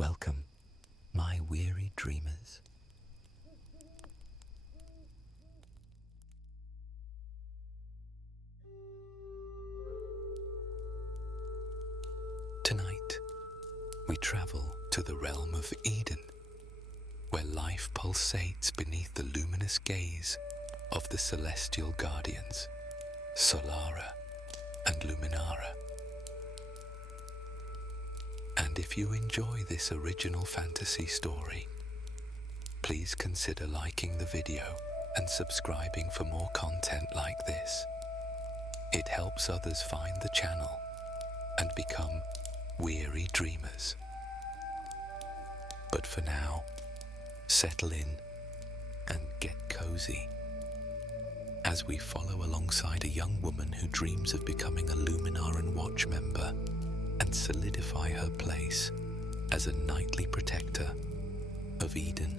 Welcome, my weary dreamers. Tonight, we travel to the realm of Eden, where life pulsates beneath the luminous gaze of the celestial guardians, Solara and Luminara. And if you enjoy this original fantasy story, please consider liking the video and subscribing for more content like this. It helps others find the channel and become weary dreamers. But for now, settle in and get cozy as we follow alongside a young woman who dreams of becoming a Luminaran Watch member and solidify her place as a nightly protector of Eden.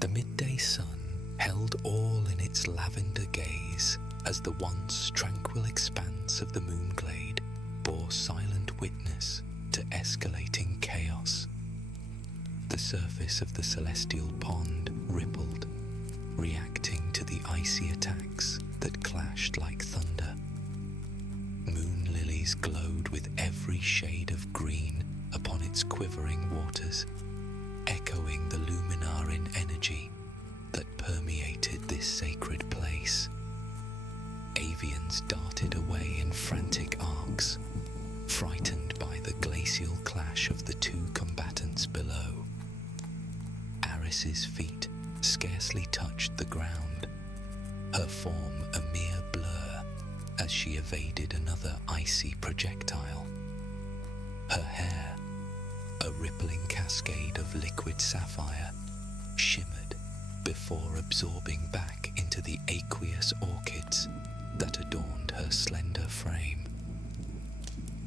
The midday sun held all in its lavender gaze as the once tranquil expanse of the moonglade bore silent witness to escalating chaos. The surface of the celestial pond rippled, reacting to the icy attacks that clashed like thunder. Moon lilies glowed with every shade of green upon its quivering waters, echoing the Luminaran energy that permeated this sacred place. Avians darted away in frantic arcs, frightened by the glacial clash of the two combatants below. Aris's feet scarcely touched the ground, her form a mere blur as she evaded another icy projectile. Her hair, a rippling cascade of liquid sapphire, shimmered before absorbing back into the aqueous orchids that adorned her slender frame.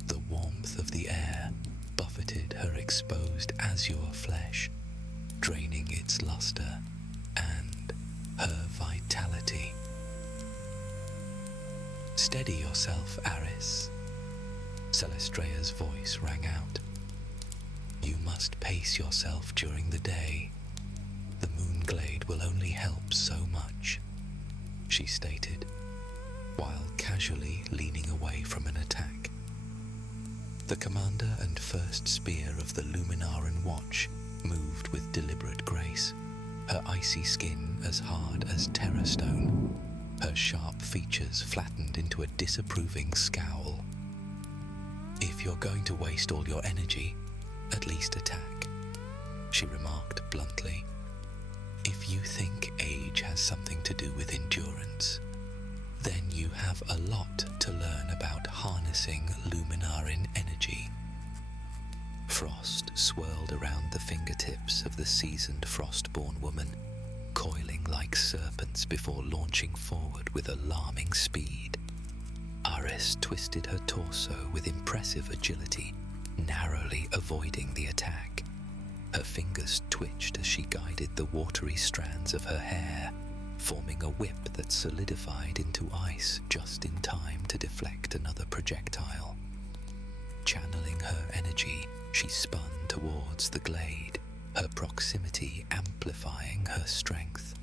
The warmth of the air buffeted her exposed azure flesh, draining its luster and her vitality. "Steady yourself, Aris," Celestrea's voice rang out. "You must pace yourself during the day. The moonglade will only help so much," she stated, while casually leaning away from an attack. The commander and first spear of the Luminaran Watch moved with deliberate grace, her icy skin as hard as terrastone, her sharp features flattened into a disapproving scowl. "If you're going to waste all your energy, at least attack," she remarked bluntly. "If you think age has something to do with endurance, then you have a lot to learn about harnessing Luminaran energy." Frost swirled around the fingertips of the seasoned Frostborn woman, coiling like serpents before launching forward with alarming speed. Aris twisted her torso with impressive agility, narrowly avoiding the attack. Her fingers twitched as she guided the watery strands of her hair, forming a whip that solidified into ice just in time to deflect another projectile. Channeling her energy, she spun towards the glade, her proximity amplifying her strength.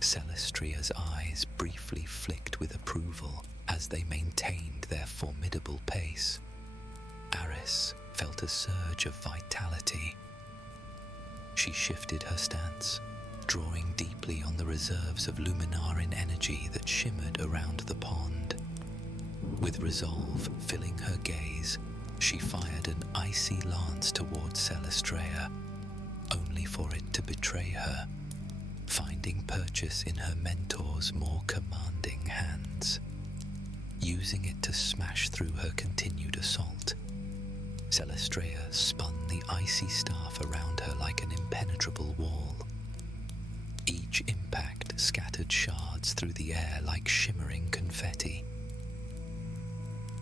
Celestrea's eyes briefly flicked with approval as they maintained their formidable pace. Aris felt a surge of vitality. She shifted her stance, drawing deeply on the reserves of Luminaran energy that shimmered around the pond. With resolve filling her gaze, she fired an icy lance towards Celestrea, only for it to betray her, finding purchase in her mentor's more commanding hands. Using it to smash through her continued assault, Celestrea spun the icy staff around her like an impenetrable wall. Each impact scattered shards through the air like shimmering confetti.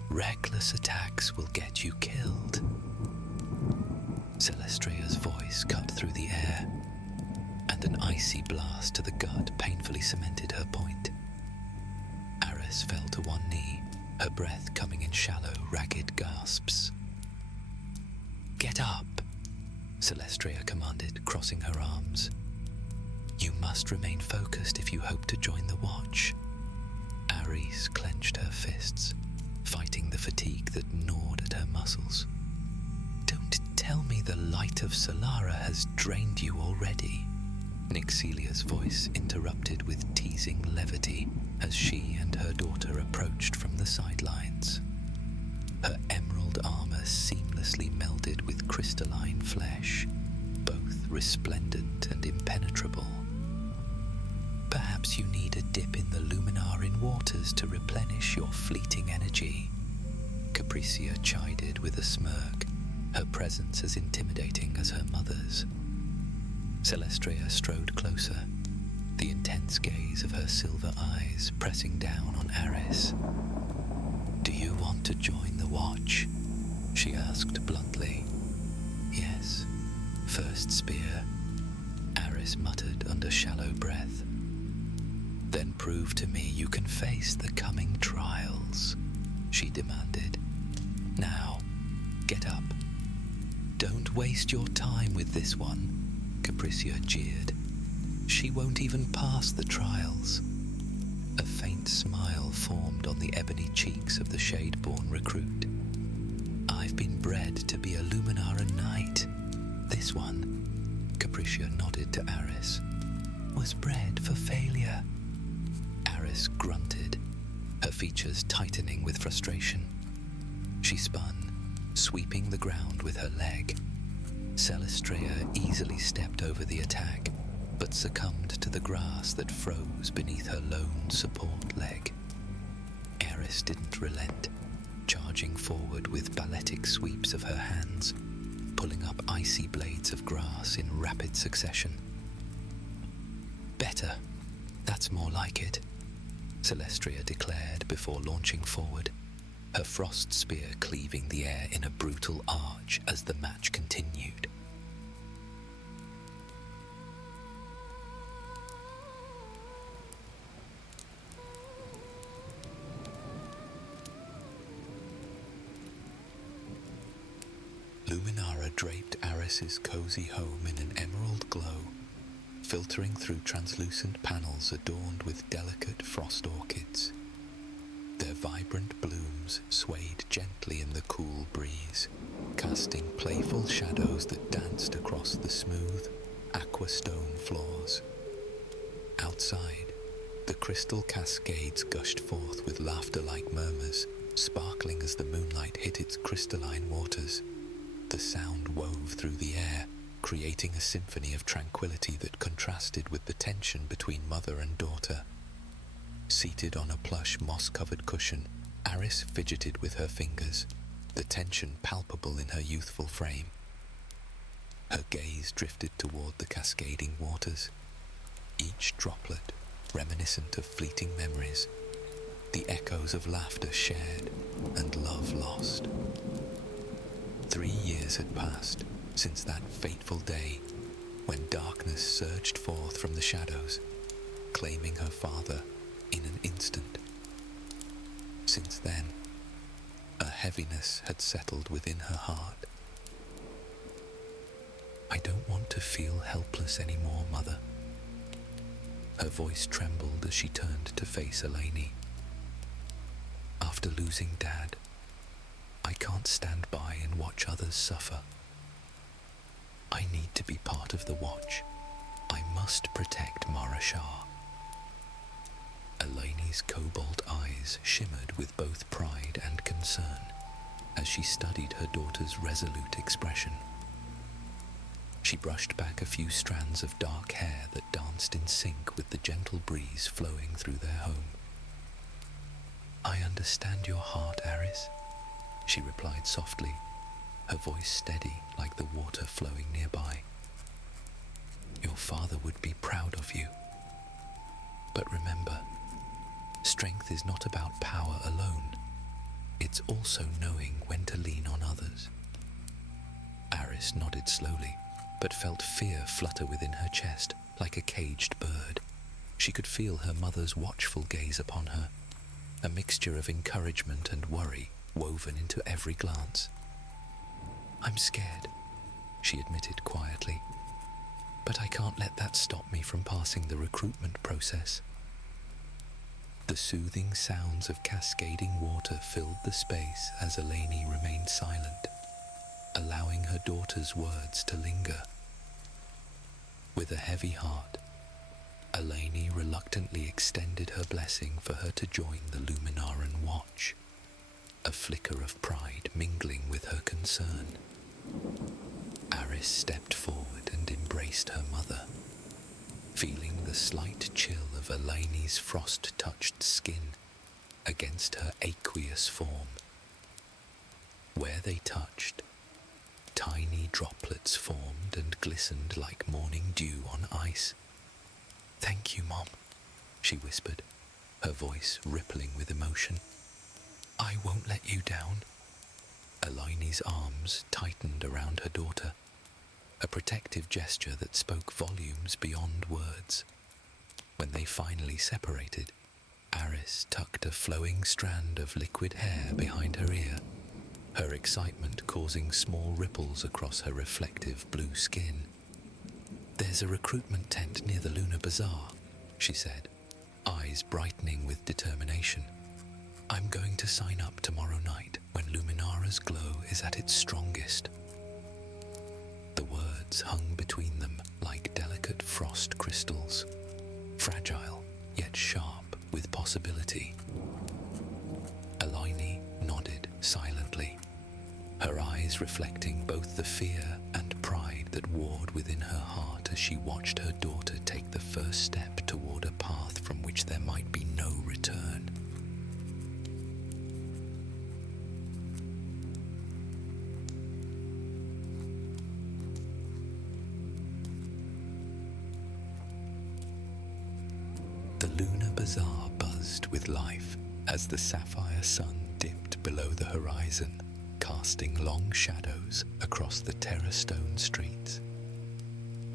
"Reckless attacks will get you killed," Celestria's voice cut through the air, and an icy blast to the gut painfully cemented her point. Aris fell to one knee, her breath coming in shallow, ragged gasps. "Get up," Celestria commanded, crossing her arms. "You must remain focused if you hope to join the watch." Aris clenched her fists, fighting the fatigue that gnawed at her muscles. "Don't tell me the light of Solara has drained you already," Nixelia's voice interrupted with teasing levity as she and her daughter approached from the sidelines. Her emerald armor seamlessly melded with crystalline flesh, both resplendent and impenetrable. "Perhaps you need a dip in the Luminaran waters to replenish your fleeting energy," Capricia chided with a smirk, her presence as intimidating as her mother's. Celestria strode closer, the intense gaze of her silver eyes pressing down on Aris. "Do you want to join the watch?" she asked bluntly. "Yes, first spear," Aris muttered under shallow breath. "Then prove to me you can face the coming trials," she demanded. "Now, get up." "Don't waste your time with this one," Capricia jeered. "She won't even pass the trials." A faint smile formed on the ebony cheeks of the shade-born recruit. "I've been bred to be a Luminaran knight. This one," Capricia nodded to Aris, "was bred for failure." Aris grunted, her features tightening with frustration. She spun, sweeping the ground with her leg. Celestria easily stepped over the attack, but succumbed to the grass that froze beneath her lone support leg. Aris didn't relent, charging forward with balletic sweeps of her hands, pulling up icy blades of grass in rapid succession. "Better, that's more like it," Celestria declared before launching forward, her frost spear cleaving the air in a brutal arch as the match continued. Luminara draped Aris's cozy home in an emerald glow, filtering through translucent panels adorned with delicate frost orchids. Their vibrant blooms swayed gently in the cool breeze, casting playful shadows that danced across the smooth, aqua stone floors. Outside, the crystal cascades gushed forth with laughter-like murmurs, sparkling as the moonlight hit its crystalline waters. The sound wove through the air, creating a symphony of tranquility that contrasted with the tension between mother and daughter. Seated on a plush, moss-covered cushion, Aris fidgeted with her fingers, the tension palpable in her youthful frame. Her gaze drifted toward the cascading waters, each droplet reminiscent of fleeting memories, the echoes of laughter shared and love lost. 3 years had passed since that fateful day when darkness surged forth from the shadows, claiming her father in an instant. Since then, a heaviness had settled within her heart. "I don't want to feel helpless anymore, Mother." Her voice trembled as she turned to face Eleni. "After losing Dad, I can't stand by and watch others suffer. I need to be part of the watch. I must protect Mara Shah." Eleni's cobalt eyes shimmered with both pride and concern as she studied her daughter's resolute expression. She brushed back a few strands of dark hair that danced in sync with the gentle breeze flowing through their home. "I understand your heart, Aris," she replied softly, her voice steady like the water flowing nearby. "Your father would be proud of you. But remember, strength is not about power alone. It's also knowing when to lean on others." Aris nodded slowly, but felt fear flutter within her chest like a caged bird. She could feel her mother's watchful gaze upon her, a mixture of encouragement and worry woven into every glance. "I'm scared," she admitted quietly, "but I can't let that stop me from passing the recruitment process." The soothing sounds of cascading water filled the space as Eleni remained silent, allowing her daughter's words to linger. With a heavy heart, Eleni reluctantly extended her blessing for her to join the Luminaran Watch, a flicker of pride mingling with her concern. Aris stepped forward and embraced her mother, feeling the slight chill of Eleni's frost-touched skin against her aqueous form. Where they touched, tiny droplets formed and glistened like morning dew on ice. "Thank you, Mom," she whispered, her voice rippling with emotion. "I won't let you down." Eleni's arms tightened around her daughter, a protective gesture that spoke volumes beyond words. When they finally separated, Aris tucked a flowing strand of liquid hair behind her ear, her excitement causing small ripples across her reflective blue skin. "There's a recruitment tent near the Lunar Bazaar," she said, eyes brightening with determination. "I'm going to sign up tomorrow night when Luminara's glow is at its strongest." The words hung between them like delicate frost crystals, fragile yet sharp with possibility. Eleni nodded silently, her eyes reflecting both the fear and pride that warred within her heart as she watched her daughter take the first step toward a path from which there might be no return. The Lunar Bazaar buzzed with life as the sapphire sun dipped below the horizon, casting long shadows across the terra-stone streets.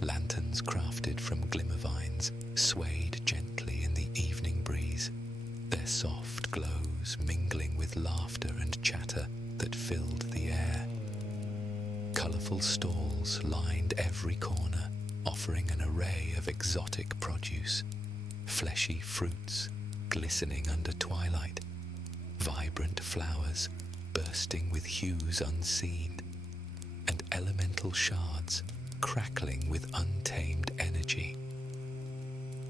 Lanterns crafted from glimmer vines swayed gently in the evening breeze, their soft glows mingling with laughter and chatter that filled the air. Colourful stalls lined every corner, offering an array of exotic produce, fleshy fruits glistening under twilight, vibrant flowers bursting with hues unseen, and elemental shards crackling with untamed energy.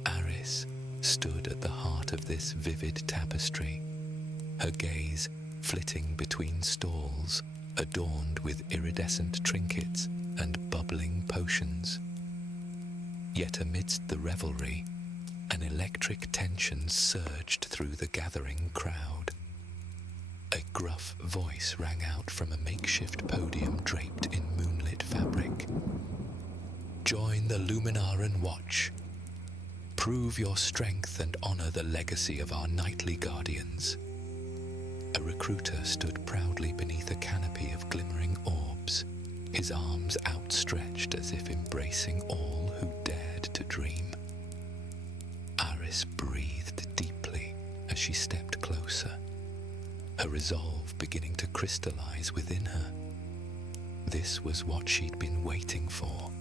Aris stood at the heart of this vivid tapestry, her gaze flitting between stalls adorned with iridescent trinkets and bubbling potions. Yet amidst the revelry, an electric tension surged through the gathering crowd. A gruff voice rang out from a makeshift podium draped in moonlit fabric. "Join the Luminaran Watch. Prove your strength and honor the legacy of our knightly guardians." A recruiter stood proudly beneath a canopy of glimmering orbs, his arms outstretched as if embracing all who dared to dream. Aris breathed deeply as she stepped closer, her resolve beginning to crystallize within her. This was what she'd been waiting for,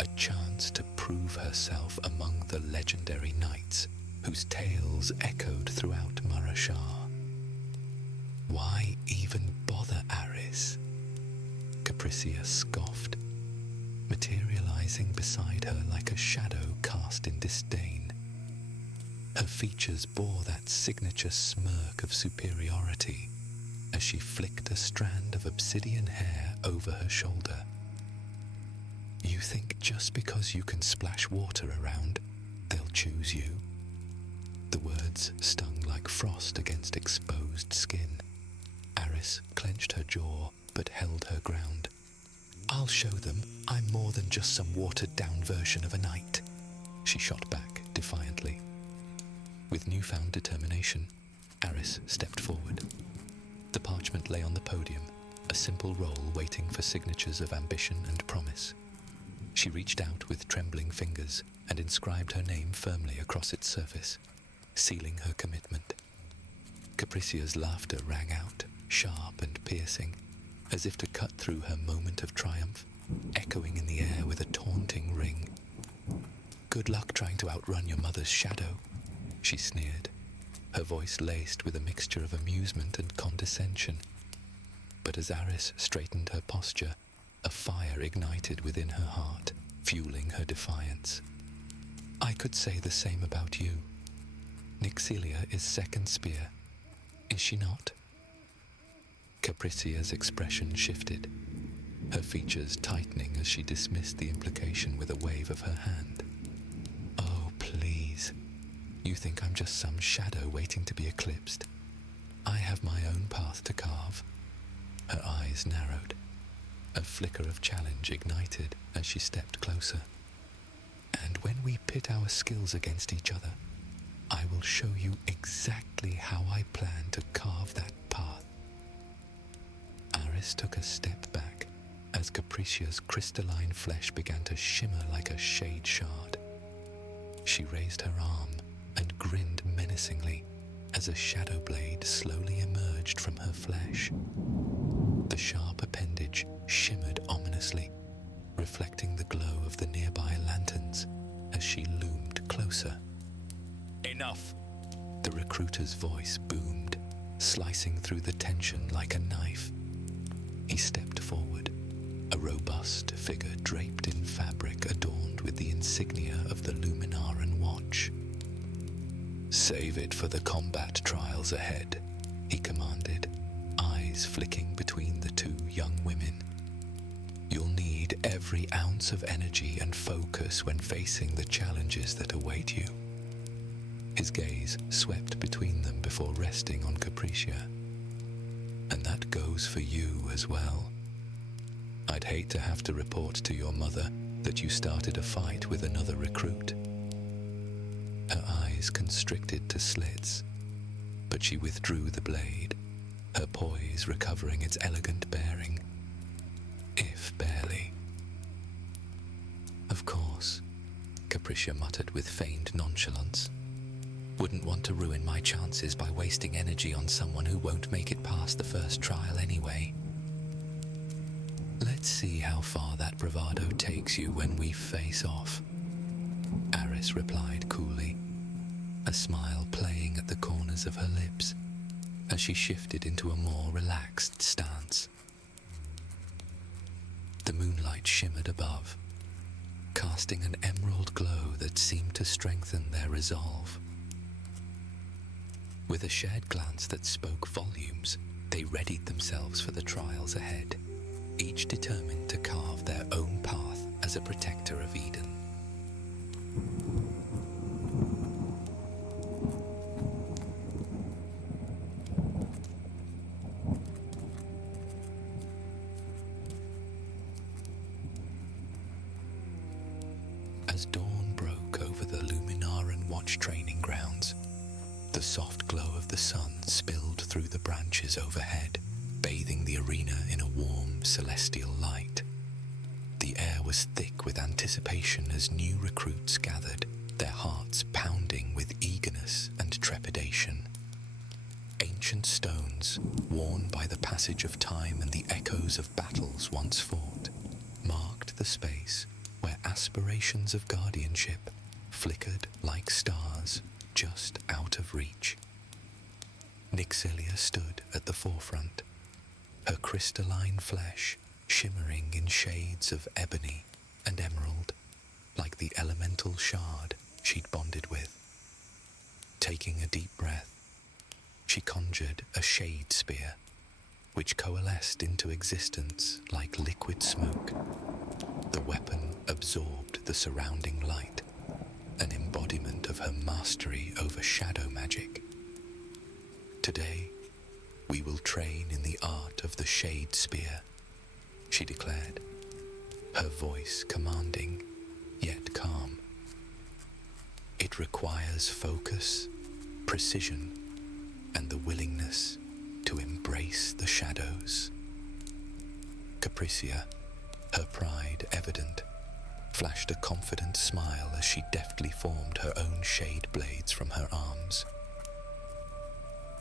a chance to prove herself among the legendary knights whose tales echoed throughout Marashar. Why even bother Aris? Capricia scoffed, materializing beside her like a shadow cast in disdain. Her features bore that signature smirk of superiority as she flicked a strand of obsidian hair over her shoulder. "You think just because you can splash water around, they'll choose you?" The words stung like frost against exposed skin. Aris clenched her jaw but held her ground. "I'll show them I'm more than just some watered-down version of a knight," she shot back defiantly. With newfound determination, Aris stepped forward. The parchment lay on the podium, a simple roll waiting for signatures of ambition and promise. She reached out with trembling fingers and inscribed her name firmly across its surface, sealing her commitment. Capricia's laughter rang out, sharp and piercing, as if to cut through her moment of triumph, echoing in the air with a taunting ring. "Good luck trying to outrun your mother's shadow," she sneered, her voice laced with a mixture of amusement and condescension. But as Aris straightened her posture, a fire ignited within her heart, fueling her defiance. "I could say the same about you. Nyxelia is second spear, is she not?" Capricia's expression shifted, her features tightening as she dismissed the implication with a wave of her hand. "Oh, please. You think I'm just some shadow waiting to be eclipsed? I have my own path to carve." Her eyes narrowed. A flicker of challenge ignited as she stepped closer. "And when we pit our skills against each other, I will show you exactly how I plan to carve that path." Aris took a step back as Capricia's crystalline flesh began to shimmer like a shade shard. She raised her arm and grinned menacingly as a shadow blade slowly emerged from her flesh. The sharp appendage shimmered ominously, reflecting the glow of the nearby lanterns as she loomed closer. "Enough!" The recruiter's voice boomed, slicing through the tension like a knife. He stepped forward, a robust figure draped in fabric adorned with the insignia of the Luminaran Watch. "Save it for the combat trials ahead," he commanded, eyes flicking between the two young women. "You'll need every ounce of energy and focus when facing the challenges that await you." His gaze swept between them before resting on Capricia. "And that goes for you as well. I'd hate to have to report to your mother that you started a fight with another recruit." Her eyes constricted to slits, but she withdrew the blade, her poise recovering its elegant bearing, if barely. "Of course," Capricia muttered with feigned nonchalance. "Wouldn't want to ruin my chances by wasting energy on someone who won't make it past the first trial anyway." "Let's see how far that bravado takes you when we face off," Aris replied coolly, a smile playing at the corners of her lips as she shifted into a more relaxed stance. The moonlight shimmered above, casting an emerald glow that seemed to strengthen their resolve. With a shared glance that spoke volumes, they readied themselves for the trials ahead, each determined to carve their own path as a protector of Eden. As dawn broke over the Luminaran Watch training grounds, the soft glow of the sun spilled through the branches overhead, bathing the arena in a warm, celestial light. The air was thick with anticipation as new recruits gathered, their hearts pounding with eagerness and trepidation. Ancient stones, worn by the passage of time and the echoes of battles once fought, marked the space where aspirations of guardianship flickered like stars just out of reach. Nyxelia stood at the forefront, her crystalline flesh shimmering in shades of ebony and emerald, like the elemental shard she'd bonded with. Taking a deep breath, she conjured a shade spear, which coalesced into existence like liquid smoke. The weapon absorbed the surrounding light, an embodiment of her mastery over shadow magic. "Today, we will train in the art of the shade spear," she declared, her voice commanding, yet calm. "It requires focus, precision, and the willingness to embrace the shadows." Capricia, her pride evident, flashed a confident smile as she deftly formed her own shade blades from her arms.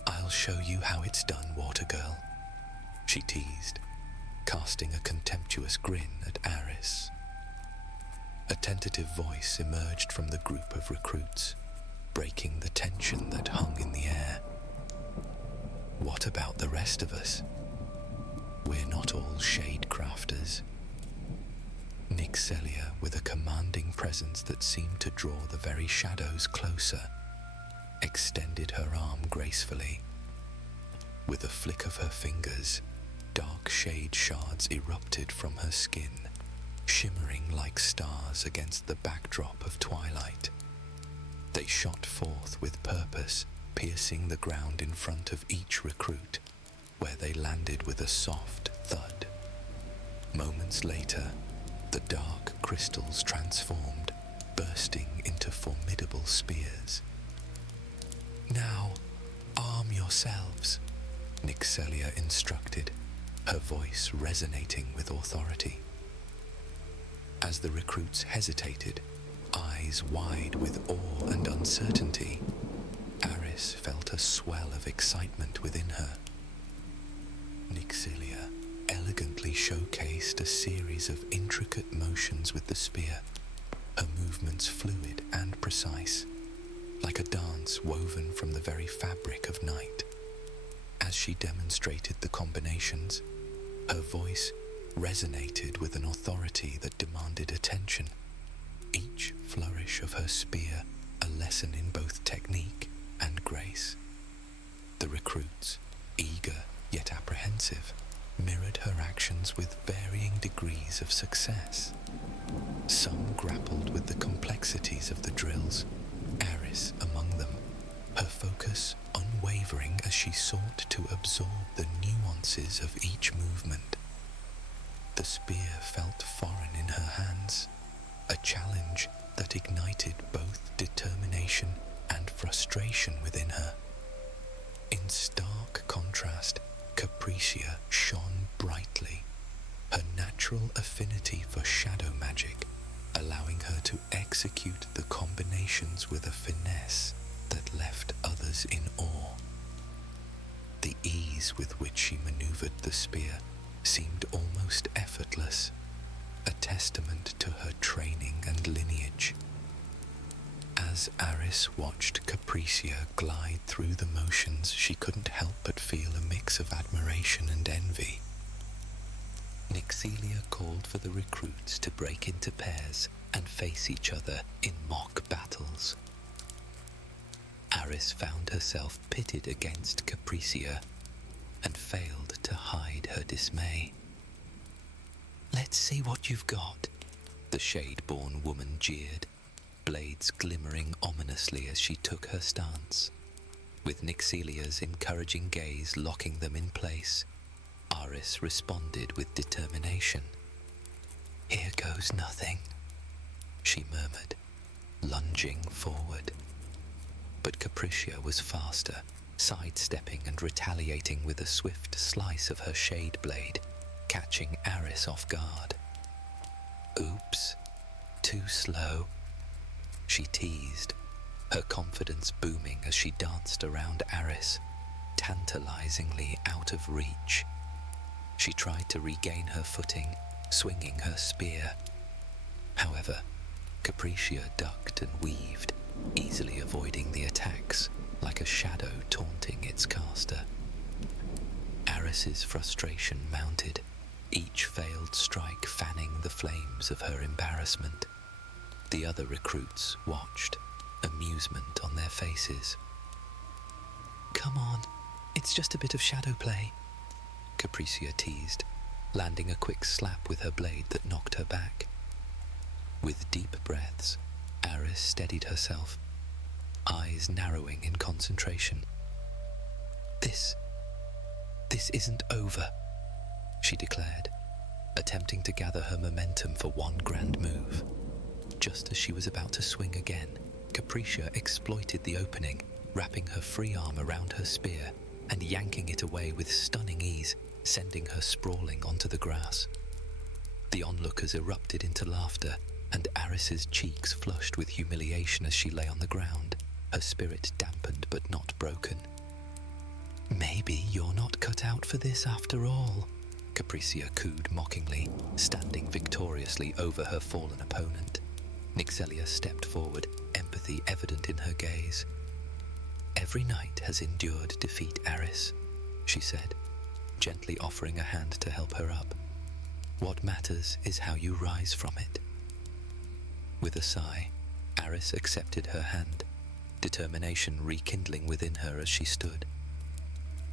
"I'll show you how it's done, water girl," she teased, casting a contemptuous grin at Aris. A tentative voice emerged from the group of recruits, breaking the tension that hung in the air. "What about the rest of us? We're not all shade crafters." Nyxelia, with a commanding presence that seemed to draw the very shadows closer, extended her arm gracefully. With a flick of her fingers, dark shade shards erupted from her skin, shimmering like stars against the backdrop of twilight. They shot forth with purpose, piercing the ground in front of each recruit, where they landed with a soft thud. Moments later, the dark crystals transformed, bursting into formidable spears. "Now, arm yourselves," Nyxelia instructed, her voice resonating with authority. As the recruits hesitated, eyes wide with awe and uncertainty, Aris felt a swell of excitement within her. Nyxelia elegantly showcased a series of intricate motions with the spear, her movements fluid and precise, like a dance woven from the very fabric of night. As she demonstrated the combinations, her voice resonated with an authority that demanded attention, each flourish of her spear a lesson in both technique and grace. The recruits, eager yet apprehensive, mirrored her actions with varying degrees of success. Some grappled with the complexities of the drills, Aris among them, her focus unwavering as she sought to absorb the nuances of each movement. The spear felt foreign in her hands, a challenge that ignited both determination and frustration within her. In stark contrast, Capricia shone brightly, her natural affinity for shadow magic allowing her to execute the combinations with a finesse that left others in awe. The ease with which she maneuvered the spear seemed almost effortless, a testament to her training and lineage. As Aris watched Capricia glide through the motions, she couldn't help but feel a mix of admiration and envy. Nyxelia called for the recruits to break into pairs and face each other in mock battles. Aris found herself pitted against Capricia and failed to hide her dismay. "Let's see what you've got," the shade-born woman jeered, blades glimmering ominously as she took her stance. With Nyxelia's encouraging gaze locking them in place, Aris responded with determination. "Here goes nothing," she murmured, lunging forward. But Capricia was faster, sidestepping and retaliating with a swift slice of her shade blade, catching Aris off guard. "Oops, too slow," she teased, her confidence booming as she danced around Aris, tantalizingly out of reach. She tried to regain her footing, swinging her spear. However, Capricia ducked and weaved, easily avoiding the attacks, like a shadow taunting its caster. Aris's frustration mounted, each failed strike fanning the flames of her embarrassment. The other recruits watched, amusement on their faces. "Come on, it's just a bit of shadow play," Capricia teased, landing a quick slap with her blade that knocked her back. With deep breaths, Aris steadied herself, eyes narrowing in concentration. This isn't over," she declared, attempting to gather her momentum for one grand move. Just as she was about to swing again, Capricia exploited the opening, wrapping her free arm around her spear and yanking it away with stunning ease, sending her sprawling onto the grass. The onlookers erupted into laughter, and Aris's cheeks flushed with humiliation as she lay on the ground, her spirit dampened but not broken. "Maybe you're not cut out for this after all," Capricia cooed mockingly, standing victoriously over her fallen opponent. Nixelia stepped forward, empathy evident in her gaze. "Every knight has endured defeat, Aris," she said, gently offering a hand to help her up. "What matters is how you rise from it." With a sigh, Aris accepted her hand, determination rekindling within her as she stood.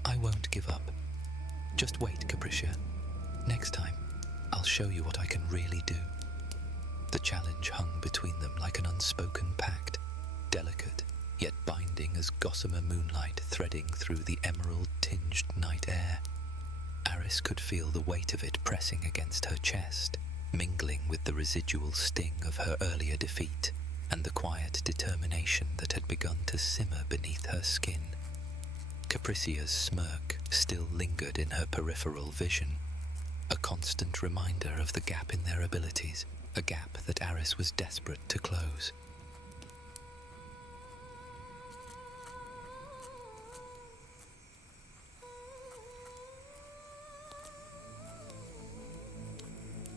"I won't give up. Just wait, Capricia. Next time, I'll show you what I can really do." The challenge hung between them like an unspoken pact, delicate yet binding as gossamer moonlight threading through the emerald-tinged night air. Aris could feel the weight of it pressing against her chest, mingling with the residual sting of her earlier defeat and the quiet determination that had begun to simmer beneath her skin. Capricia's smirk still lingered in her peripheral vision, a constant reminder of the gap in their abilities, a gap that Aris was desperate to close.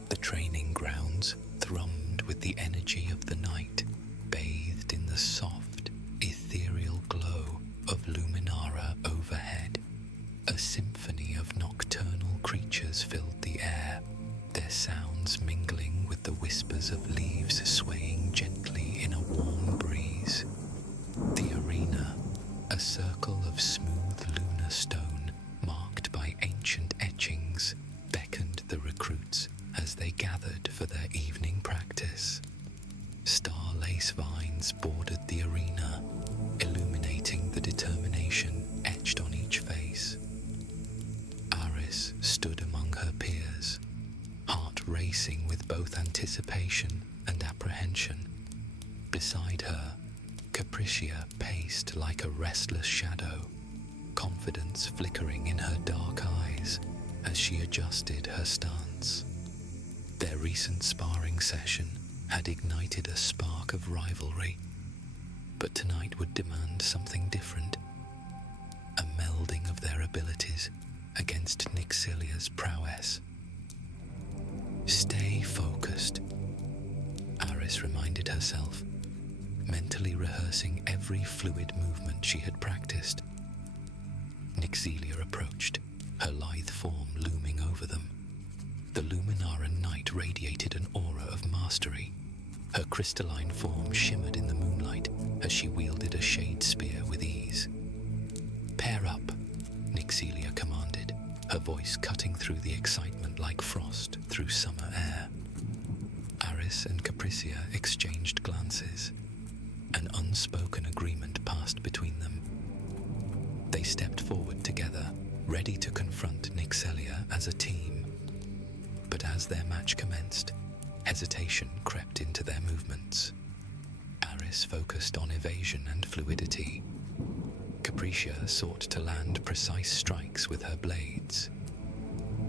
The training grounds thrummed with the energy of the night, bathed in the soft, ethereal glow of Luminara overhead. A symphony of nocturnal creatures filled the air, their sounds mingling with the whispers of leaves swaying gently in a warm breeze. The arena, a circle of smooth lunar stone marked by ancient etchings, beckoned the recruits as they gathered for their evening practice. Star lace vines bordered the arena, illuminating the determination etched on each face. Aris stood among her peers, heart racing with both anticipation and apprehension. Beside her, Capricia paced like a restless shadow, confidence flickering in her dark eyes as she adjusted her stance. Their recent sparring session had ignited a spark of rivalry, but tonight would demand something different. A melding of their abilities against Nixelia's prowess. "Stay focused," Aris reminded herself, mentally rehearsing every fluid movement she had practiced. Nixelia approached, her lithe form looming over them. The Luminaran night radiated an aura of mastery. Her crystalline form shimmered in the moonlight as she wielded a shade spear with ease. "Pair up," Nixelia commanded, her voice cutting through the excitement like frost through summer air. Aris and Capricia exchanged glances. An unspoken agreement passed between them. They stepped forward together, ready to confront Nixelia as a team. But as their match commenced, hesitation crept into their movements. Aris focused on evasion and fluidity. Capricia sought to land precise strikes with her blades.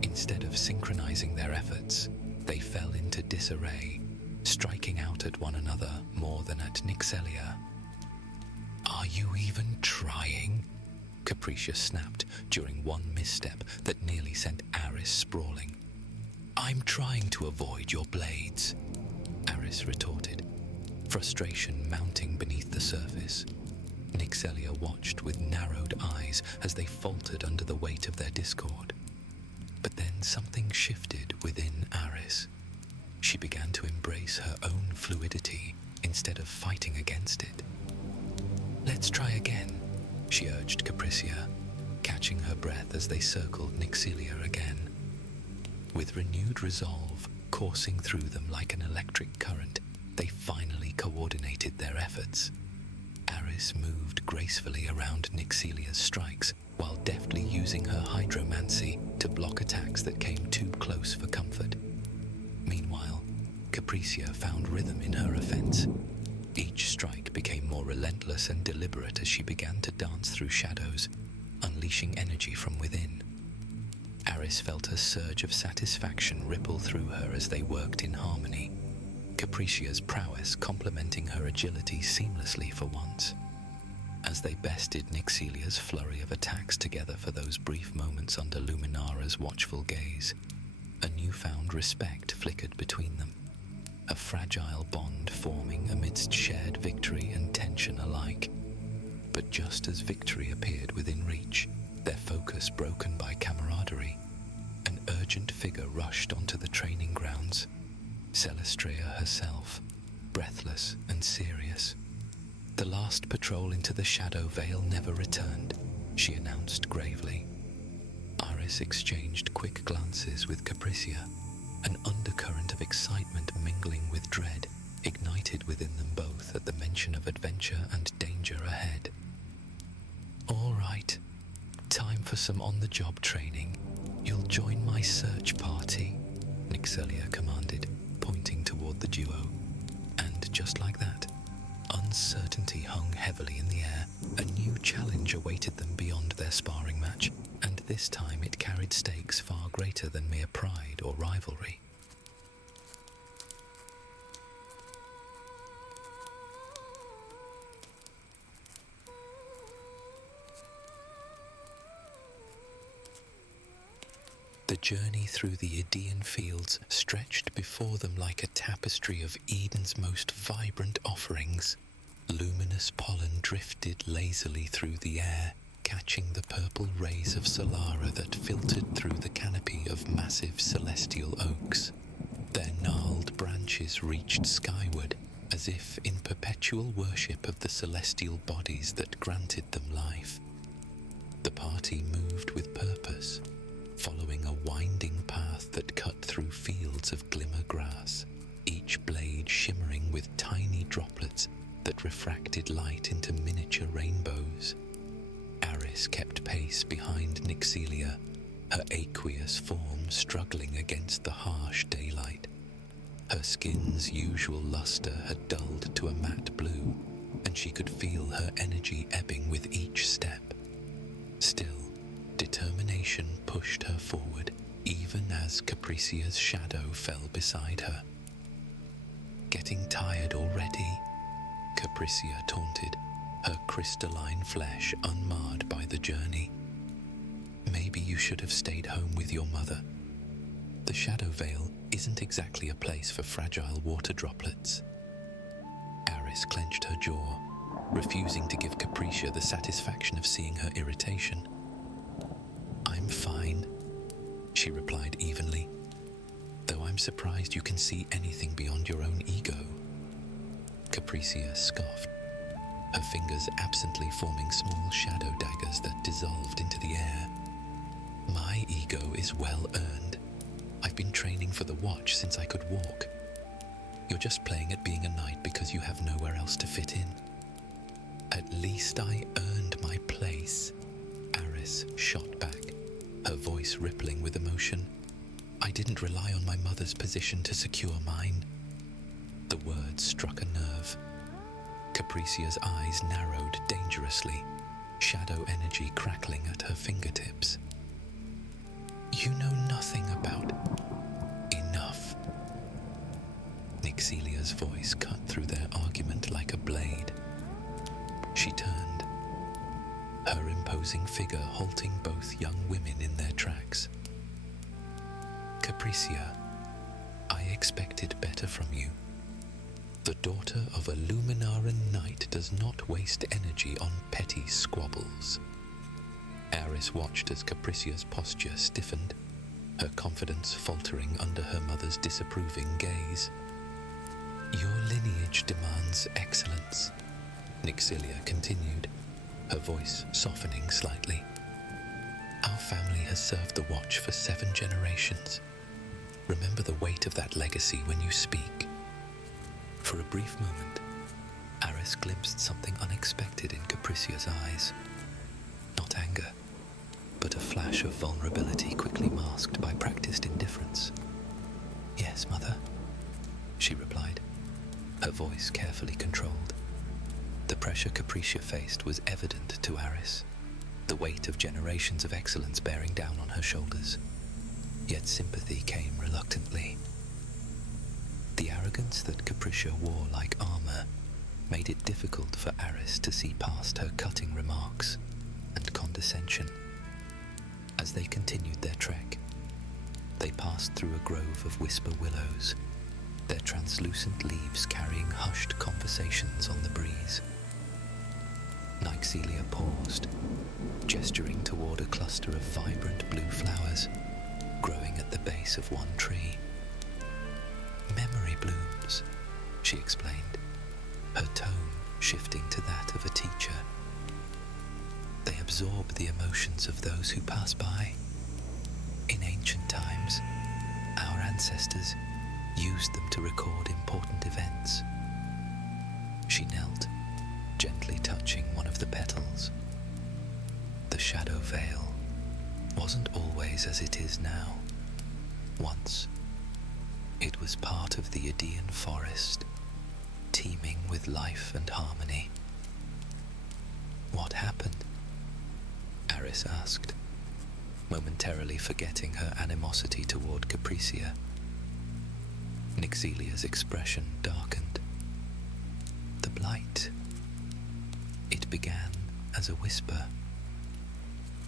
Instead of synchronizing their efforts, they fell into disarray, striking out at one another more than at Nixelia. "Are you even trying?" Capricia snapped during one misstep that nearly sent Aris sprawling. "I'm trying to avoid your blades," Aris retorted, frustration mounting beneath the surface. Nixelia watched with narrowed eyes as they faltered under the weight of their discord. But then something shifted within Aris. She began to embrace her own fluidity instead of fighting against it. "Let's try again," she urged Capricia, catching her breath as they circled Nixelia again. With renewed resolve coursing through them like an electric current, they finally coordinated their efforts. Aris moved gracefully around Nixelia's strikes while deftly using her hydromancy to block attacks that came too close for comfort. Meanwhile, Capricia found rhythm in her offense. Each strike became more relentless and deliberate as she began to dance through shadows, unleashing energy from within. Aris Aris felt a surge of satisfaction ripple through her as they worked in harmony, Capricia's prowess complementing her agility seamlessly for once. As they bested Nixelia's flurry of attacks together for those brief moments under Luminara's watchful gaze, a newfound respect flickered between them, a fragile bond forming amidst shared victory and tension alike. But just as victory appeared within reach, their focus broken by camaraderie, an urgent figure rushed onto the training grounds, Celestrea herself, breathless and serious. "The last patrol into the Shadow Vale never returned," she announced gravely. Aris exchanged quick glances with Capricia, an undercurrent of excitement mingling with dread ignited within them both at the mention of adventure and danger ahead. "All right, time for some on-the-job training. You'll join my search party," Nixelia commanded, pointing toward the duo. And just like that, uncertainty hung heavily in the air. A new challenge awaited them beyond their sparring match, and this time it carried stakes far greater than mere pride or rivalry. The journey through the Idaean fields stretched before them like a tapestry of Eden's most vibrant offerings. Luminous pollen drifted lazily through the air, catching the purple rays of Solara that filtered through the canopy of massive celestial oaks. Their gnarled branches reached skyward, as if in perpetual worship of the celestial bodies that granted them life. The party moved with purpose, following a winding path that cut through fields of glimmer grass, each blade shimmering with tiny droplets that refracted light into miniature rainbows. Aris kept pace behind Nixelia, her aqueous form struggling against the harsh daylight. Her skin's usual luster had dulled to a matte blue, and she could feel her energy ebbing with each step. Still, determination pushed her forward, even as Capricia's shadow fell beside her. "Getting tired already?" Capricia taunted, her crystalline flesh unmarred by the journey. "Maybe you should have stayed home with your mother. The Shadow Vale isn't exactly a place for fragile water droplets." Aris clenched her jaw, refusing to give Capricia the satisfaction of seeing her irritation. "I'm fine," she replied evenly, "though I'm surprised you can see anything beyond your own ego." Capricia scoffed, her fingers absently forming small shadow daggers that dissolved into the air. "My ego is well earned. I've been training for the Watch since I could walk. You're just playing at being a knight because you have nowhere else to fit in." "At least I earned my place," Aris shot back, her voice rippling with emotion. "I didn't rely on my mother's position to secure mine." The words struck a nerve. Capricia's eyes narrowed dangerously, shadow energy crackling at her fingertips. "You know nothing about..." "Enough." Nixelia's voice cut through their argument like a blade. She turned, her imposing figure halting both young women in their tracks. "Capricia, I expected better from you. The daughter of a Luminaran knight does not waste energy on petty squabbles." Aris watched as Capricia's posture stiffened, her confidence faltering under her mother's disapproving gaze. "Your lineage demands excellence," Nixelia continued, her voice softening slightly. "Our family has served the Watch for 7 generations. Remember the weight of that legacy when you speak." For a brief moment, Aris glimpsed something unexpected in Capricia's eyes. Not anger, but a flash of vulnerability quickly masked by practiced indifference. "Yes, mother," she replied, her voice carefully controlled. The pressure Capricia faced was evident to Aris, the weight of generations of excellence bearing down on her shoulders. yet sympathy came reluctantly. The arrogance that Capricia wore like armor made it difficult for Aris to see past her cutting remarks and condescension. As they continued their trek, they passed through a grove of whisper willows, their translucent leaves carrying hushed conversations on the breeze. Nyxelia paused, gesturing toward a cluster of vibrant blue flowers growing at the base of one tree. "Memory blooms," she explained, her tone shifting to that of a teacher. "They absorb the emotions of those who pass by. In ancient times, our ancestors used them to record important events." She knelt, gently touching one of the petals. The shadow veil wasn't always as it is now. Once, it was part of the Idaean forest, teeming with life and harmony. "What happened?" Aris asked, momentarily forgetting her animosity toward Capricia. Nyxelia's expression darkened. "The blight. It began as a whisper,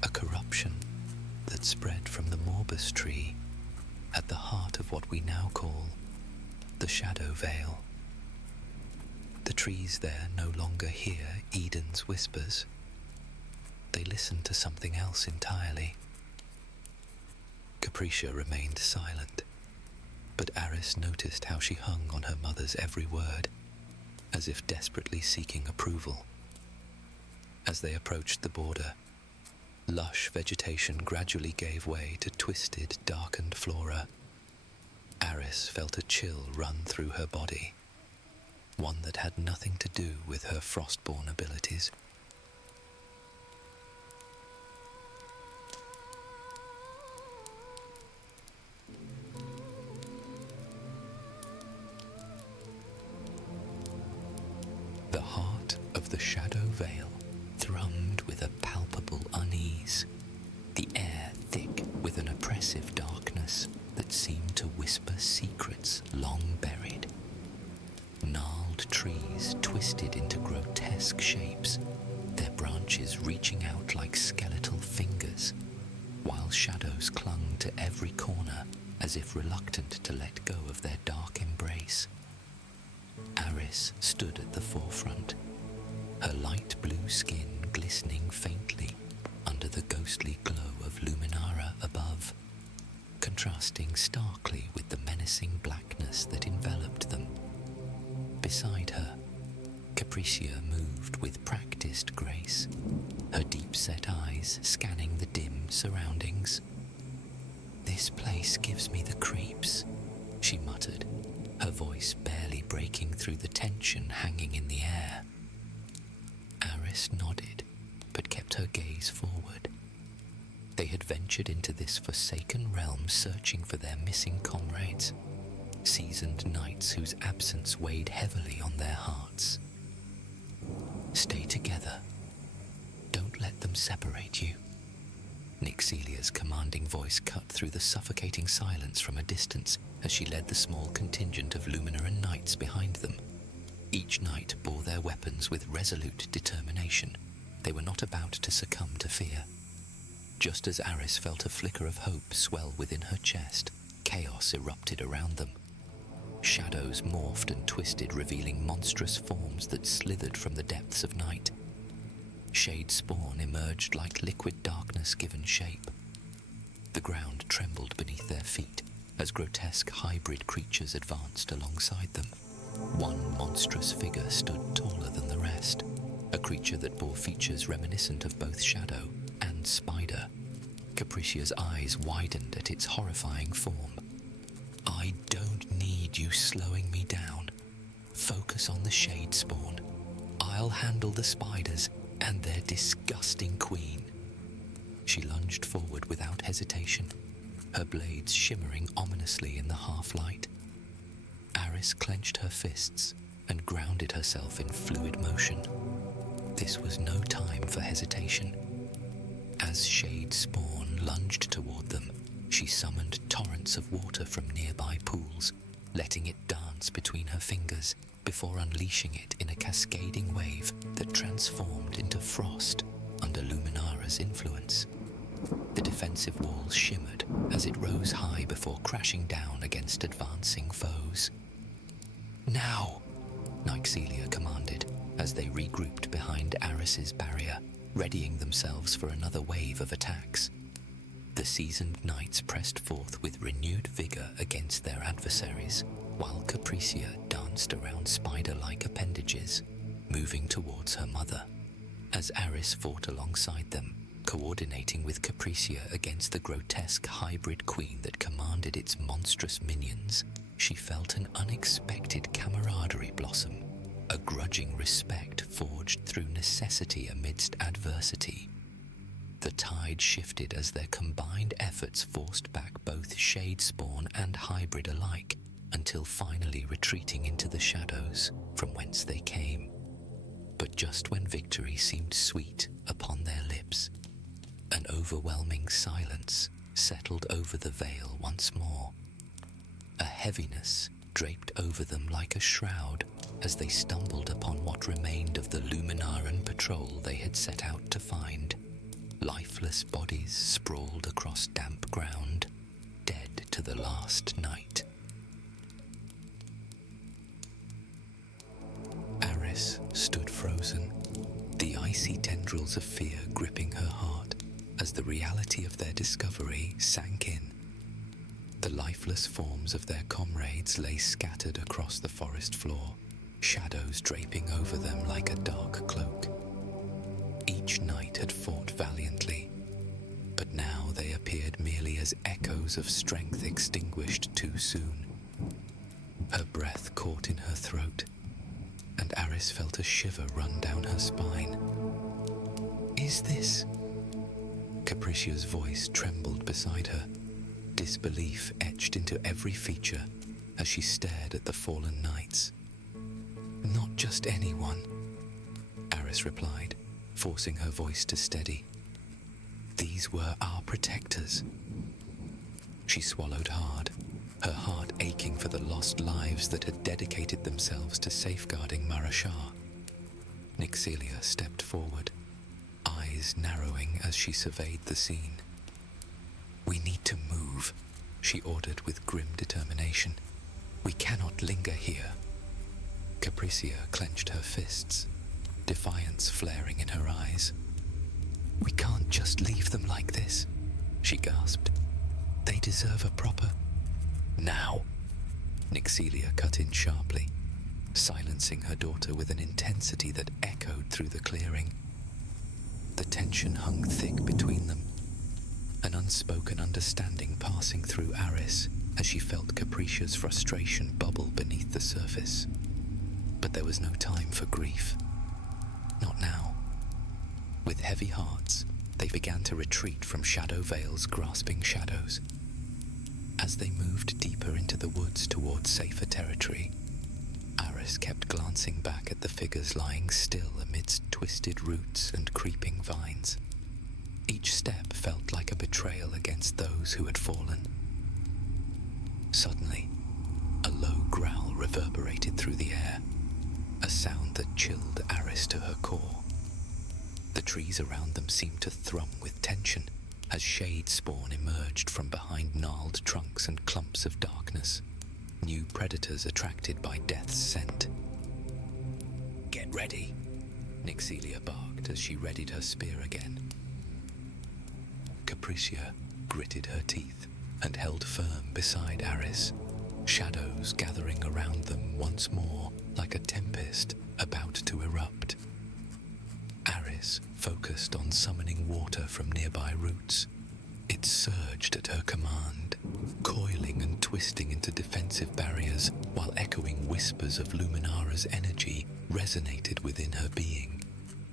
a corruption that spread from the morbus tree at the heart of what we now call the shadow veil. The trees there no longer hear Eden's whispers. They listen to something else entirely." Capricia remained silent, but Aris noticed how she hung on her mother's every word, as if desperately seeking approval. As they approached the border, lush vegetation gradually gave way to twisted, darkened flora. Aris felt a chill run through her body, one that had nothing to do with her frostborn abilities. The heart of the shadow veil thrummed with a palpable unease, the air thick with an oppressive darkness that seemed to whisper secrets long buried. Gnarled trees twisted into grotesque shapes, their branches reaching out like skeletal fingers, while shadows clung to every corner as if reluctant to let go of their dark embrace. Aris stood at the forefront, her light blue skin glistening faintly under the ghostly glow of Luminara above, contrasting starkly with the menacing blackness that enveloped them. Beside her, Capricia moved with practiced grace, her deep-set eyes scanning the dim surroundings. "This place gives me the creeps," she muttered, her voice barely breaking through the tension hanging in the air. Aris nodded, but kept her gaze forward. They had ventured into this forsaken realm searching for their missing comrades, seasoned knights whose absence weighed heavily on their hearts. "Stay together. Don't let them separate you." Nyxelia's commanding voice cut through the suffocating silence from a distance as she led the small contingent of Luminaran knights behind them. Each knight bore their weapons with resolute determination. They were not about to succumb to fear. Just as Aris felt a flicker of hope swell within her chest, chaos erupted around them. Shadows morphed and twisted, revealing monstrous forms that slithered from the depths of night. Shade spawn emerged like liquid darkness given shape. The ground trembled beneath their feet as grotesque hybrid creatures advanced alongside them. One monstrous figure stood taller than the rest, a creature that bore features reminiscent of both shadow and spider. Capricia's eyes widened at its horrifying form. "I don't need you slowing me down. Focus on the shade spawn. I'll handle the spiders and their disgusting queen." She lunged forward without hesitation, her blades shimmering ominously in the half-light. Aris clenched her fists and grounded herself in fluid motion. This was no time for hesitation. As shade spawn lunged toward them, she She summoned torrents of water from nearby pools, letting it dance between her fingers before unleashing it in a cascading wave that transformed into frost under Luminara's influence. The defensive walls shimmered as it rose high before crashing down against advancing foes. "Now!" Nyxelia commanded as they regrouped behind Aris's barrier, readying themselves for another wave of attacks. The seasoned knights pressed forth with renewed vigor against their adversaries, while Capricia danced around spider-like appendages, moving towards her mother. As Aris fought alongside them, coordinating with Capricia against the grotesque hybrid queen that commanded its monstrous minions, she felt an unexpected camaraderie blossom, a grudging respect forged through necessity amidst adversity. The tide shifted as their combined efforts forced back both Shadespawn and Hybrid alike, until finally retreating into the shadows from whence they came. But just when victory seemed sweet upon their lips, an overwhelming silence settled over the veil once more. A heaviness draped over them like a shroud as they stumbled upon what remained of the Luminaran patrol they had set out to find. Lifeless bodies sprawled across damp ground, dead to the last night. Aris stood frozen, the icy tendrils of fear gripping her heart as the reality of their discovery sank in. The lifeless forms of their comrades lay scattered across the forest floor, shadows draping over them like a dark cloak. Each knight had fought valiantly, but now they appeared merely as echoes of strength extinguished too soon. Her breath caught in her throat, and Aris felt a shiver run down her spine. "Is this?" Capricia's voice trembled beside her, disbelief etched into every feature as she stared at the fallen knights. "Not just anyone," Aris replied, forcing her voice to steady. "These were our protectors." She swallowed hard, her heart aching for the lost lives that had dedicated themselves to safeguarding Marashar. Nyxelia stepped forward, eyes narrowing as she surveyed the scene. "We need to move," she ordered with grim determination. "We cannot linger here." Capricia clenched her fists, defiance flaring in her eyes. "We can't just leave them like this," she gasped. "They deserve a proper—" "Now!" Nyxelia cut in sharply, silencing her daughter with an intensity that echoed through the clearing. The tension hung thick between them, an unspoken understanding passing through Aris as she felt Capricia's frustration bubble beneath the surface. But there was no time for grief. Not now. With heavy hearts, they began to retreat from Shadow Vale's grasping shadows. As they moved deeper into the woods towards safer territory, Aris kept glancing back at the figures lying still amidst twisted roots and creeping vines. Each step felt like a betrayal against those who had fallen. Suddenly, a low growl reverberated through the air, a sound that chilled Aris to her core. The trees around them seemed to thrum with tension as Shadespawn emerged from behind gnarled trunks and clumps of darkness, new predators attracted by death's scent. "Get ready," Nyxelia barked as she readied her spear again. Capricia gritted her teeth and held firm beside Aris, shadows gathering around them once more like a tempest about to erupt. Aris focused on summoning water from nearby roots. It surged at her command, coiling and twisting into defensive barriers while echoing whispers of Luminara's energy resonated within her being.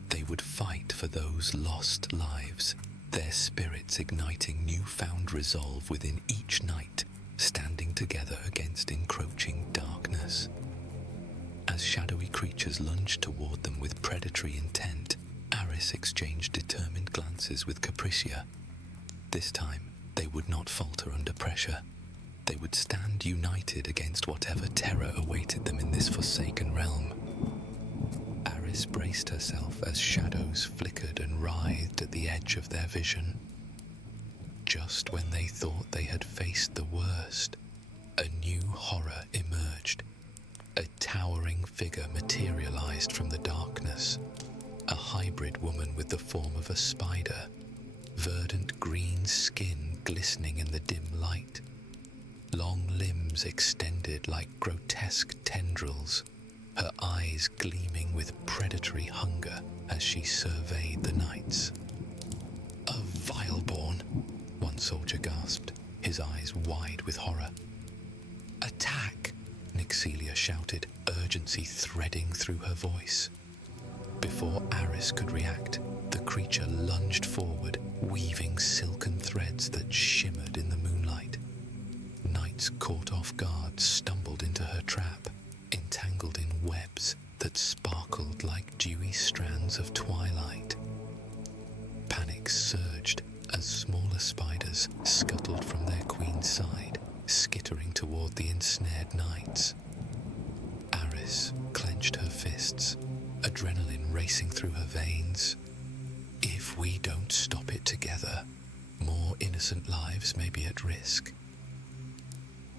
They would fight for those lost lives, their spirits igniting newfound resolve within each knight, standing together against encroaching darkness. As shadowy creatures lunged toward them with predatory intent, Aris exchanged determined glances with Capricia. This time, They would not falter under pressure. They would stand united against whatever terror awaited them in this forsaken realm. Aris braced herself as shadows flickered and writhed at the edge of their vision. Just when they thought they had faced the worst, a new horror emerged. A towering figure materialized from the darkness. A hybrid woman with the form of a spider, verdant green skin glistening in the dim light, long limbs extended like grotesque tendrils, her eyes gleaming with predatory hunger as she surveyed the nights. "A vileborn," one soldier gasped, his eyes wide with horror. "Attack!" Nyxelia shouted, urgency threading through her voice. Before Aris could react, the creature lunged forward, weaving silken threads that shimmered in the moonlight. Knights caught off guard stumbled into her trap, entangled in webs that sparkled like dewy strands of twilight. Panic surged as smaller spiders scuttled from their queen's side, skittering toward the ensnared knights. Aris clenched her fists, adrenaline racing through her veins. If we don't stop it together, more innocent lives may be at risk.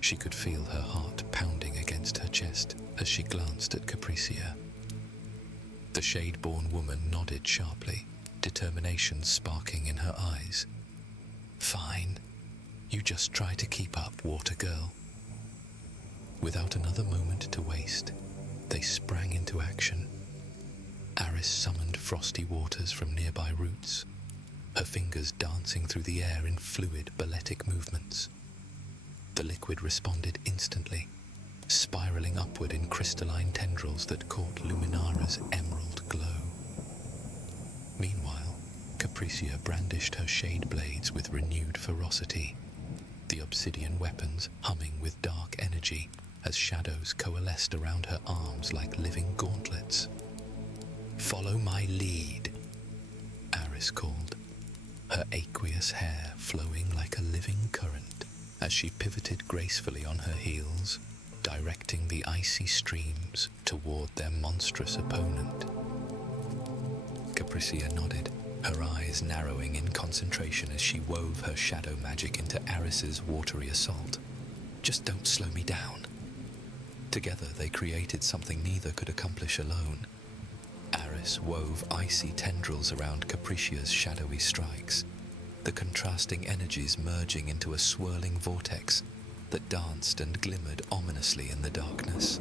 She could feel her heart pounding against her chest as she glanced at Capricia. The shade-born woman nodded sharply, determination sparking in her eyes. "Fine. You just try to keep up, water girl." Without another moment to waste, they sprang into action. Aris summoned frosty waters from nearby roots, her fingers dancing through the air in fluid, balletic movements. The liquid responded instantly, spiraling upward in crystalline tendrils that caught Luminara's emerald glow. Meanwhile, Capricia brandished her shade blades with renewed ferocity, the obsidian weapons humming with dark energy as shadows coalesced around her arms like living gauntlets. "Follow my lead," Aris called, her aqueous hair flowing like a living current as she pivoted gracefully on her heels, directing the icy streams toward their monstrous opponent. Capricia nodded, her eyes narrowing in concentration as she wove her shadow magic into Aris's watery assault. "Just don't slow me down." Together they created something neither could accomplish alone. Aris wove icy tendrils around Capricia's shadowy strikes, the contrasting energies merging into a swirling vortex that danced and glimmered ominously in the darkness.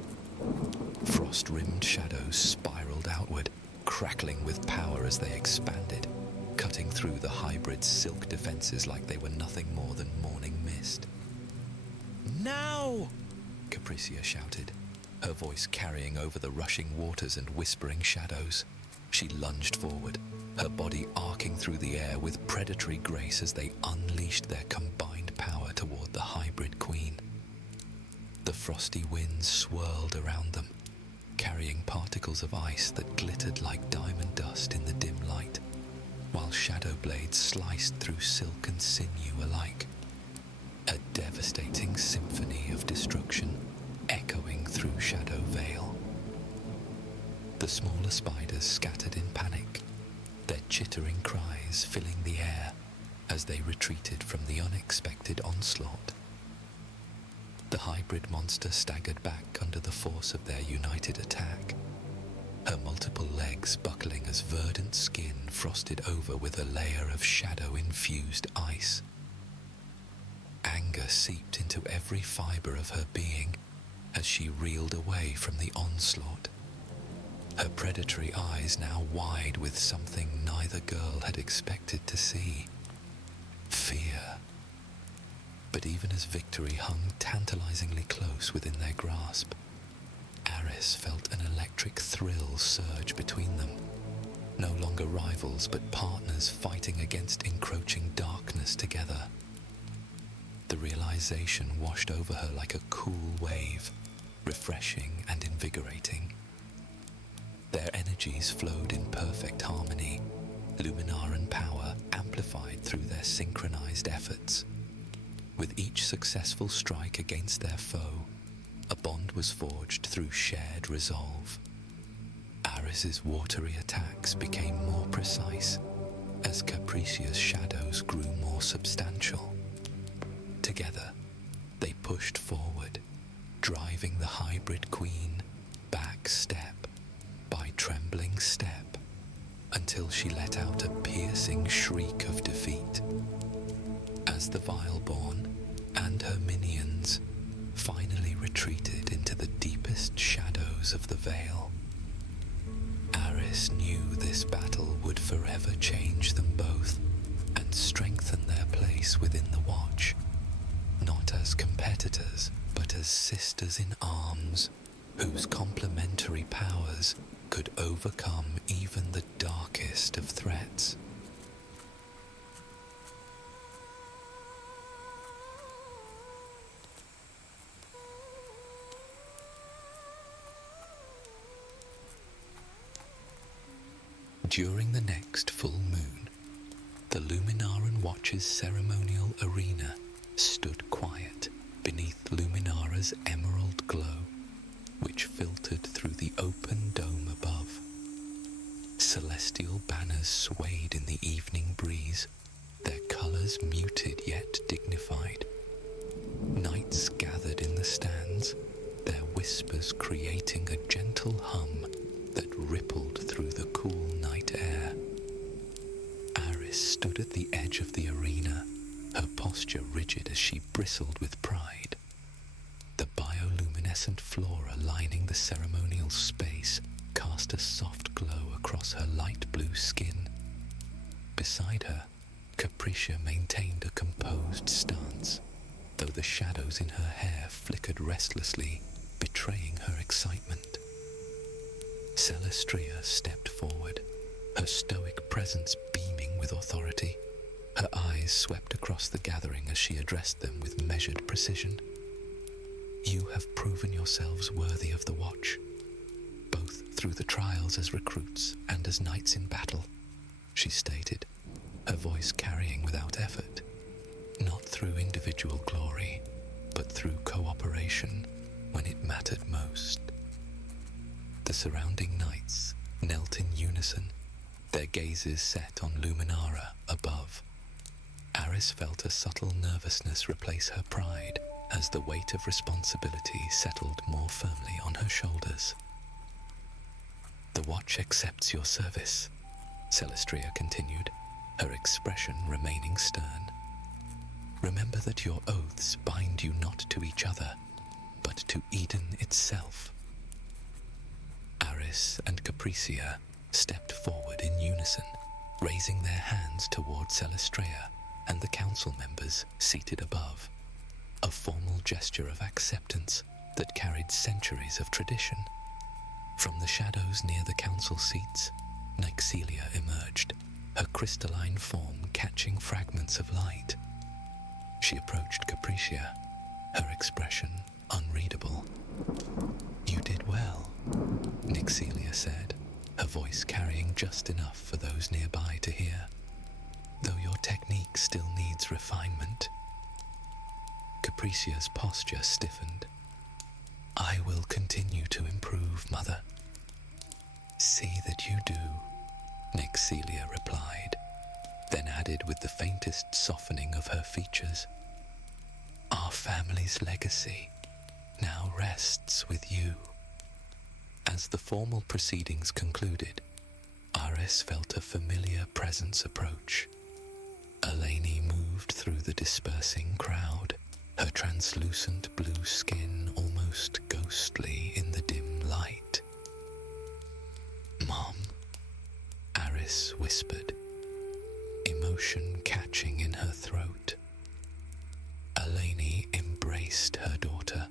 Frost-rimmed shadows spiraled outward, crackling with power as they expanded, cutting through the hybrid's silk defenses like they were nothing more than morning mist. "Now!" Capricia shouted, her voice carrying over the rushing waters and whispering shadows. She lunged forward, her body arcing through the air with predatory grace as they unleashed their combined power toward the hybrid queen. The frosty winds swirled around them, carrying particles of ice that glittered like diamond dust in the dim light, while shadow blades sliced through silk and sinew alike. A devastating symphony of destruction echoing through Shadow Vale. The smaller spiders scattered in panic, their chittering cries filling the air as they retreated from the unexpected onslaught. The hybrid monster staggered back under the force of their united attack, her multiple legs buckling as verdant skin frosted over with a layer of shadow-infused ice. Anger seeped into every fiber of her being as she reeled away from the onslaught, her predatory eyes now wide with something neither girl had expected to see: fear. But even as victory hung tantalizingly close within their grasp, Aris felt an electric thrill surge between them. No longer rivals, but partners fighting against encroaching darkness together. The realization washed over her like a cool wave, refreshing and invigorating. Their energies flowed in perfect harmony, Luminaran power amplified through their synchronized efforts, With each successful strike against their foe, a bond was forged through shared resolve. Aris's watery attacks became more precise as Capricia's shadows grew more substantial. Together, they pushed forward, driving the hybrid queen back step by trembling step until she let out a piercing shriek of defeat. As the Vileborn and her minions finally retreated into the deepest shadows of the Vale, Aris knew this battle would forever change them both and strengthen their place within the Watch, not as competitors, but as sisters in arms, whose complementary powers could overcome even the darkest of threats. During the next full moon, the Luminaran Watch's ceremonial arena stood quiet beneath Luminara's emerald glow, which filtered through the open dome above. Celestial banners swayed in the evening breeze, their colours muted yet dignified. Knights gathered in the stands, their whispers creating a gentle hum that rippled through the cool night air. Aris stood at the edge of the arena, her posture rigid as she bristled with pride. The bioluminescent flora lining the ceremonial space cast a soft glow across her light blue skin. Beside her, Capricia maintained a composed stance, though the shadows in her hair flickered restlessly, betraying her excitement. Celestria stepped forward, her stoic presence beaming with authority. Her eyes swept across the gathering as she addressed them with measured precision. "You have proven yourselves worthy of the Watch, both through the trials as recruits and as knights in battle," she stated, her voice carrying without effort, not through individual glory, but through cooperation when it mattered most. The surrounding knights knelt in unison, their gazes set on Luminara above. Aris felt a subtle nervousness replace her pride as the weight of responsibility settled more firmly on her shoulders. "The Watch accepts your service," Celestria continued, her expression remaining stern. "Remember that your oaths bind you not to each other, but to Eden itself." Aris and Capricia stepped forward in unison, raising their hands toward Celestria and the council members seated above, a formal gesture of acceptance that carried centuries of tradition. From the shadows near the council seats, Nyxelia emerged, her crystalline form catching fragments of light. She approached Capricia, her expression unreadable. "You did well," Nyxelia said, her voice carrying just enough for those nearby to hear, "though your technique still needs refinement." Capricia's posture stiffened. "I will continue to improve, Mother." "See that you do," Nyxelia replied, then added with the faintest softening of her features, "Our family's legacy now rests with you." As the formal proceedings concluded, Aris felt a familiar presence approach. Eleni moved through the dispersing crowd, her translucent blue skin almost ghostly in the dim light. "Mom," Aris whispered, emotion catching in her throat. Eleni embraced her daughter,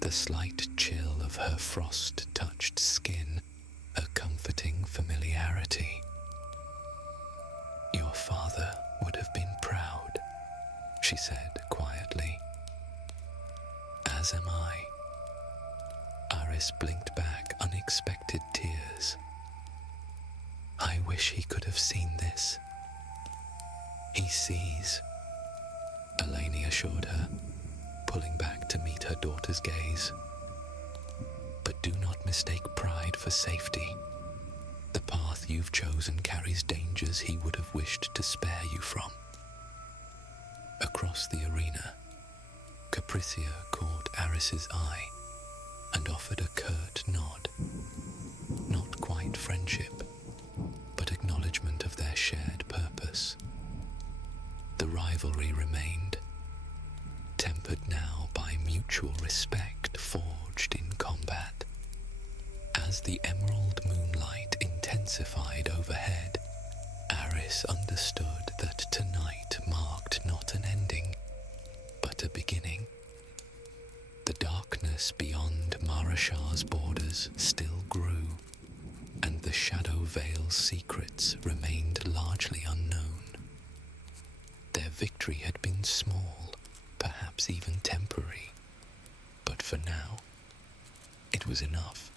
the slight chill of her frost-touched skin a comforting familiarity. "Your father would have been proud," she said quietly. "As am I." Aris blinked back unexpected tears. "I wish he could have seen this. He sees." Eleni assured her, pulling back to meet her daughter's gaze. But do not mistake pride for safety. The path you've chosen carries dangers he would have wished to spare you from. Across the arena, Capricia caught Aris's eye and offered a curt nod. Not quite friendship, but acknowledgement of their shared purpose. The rivalry remained, tempered now by mutual respect forged in combat. As the emerald moonlight intensified overhead, Aris understood that tonight marked not an ending, but a beginning. The darkness beyond Marashar's borders still grew, and the Shadow Veil's secrets remained largely unknown. Their victory had been small, perhaps even temporary, but for now, it was enough.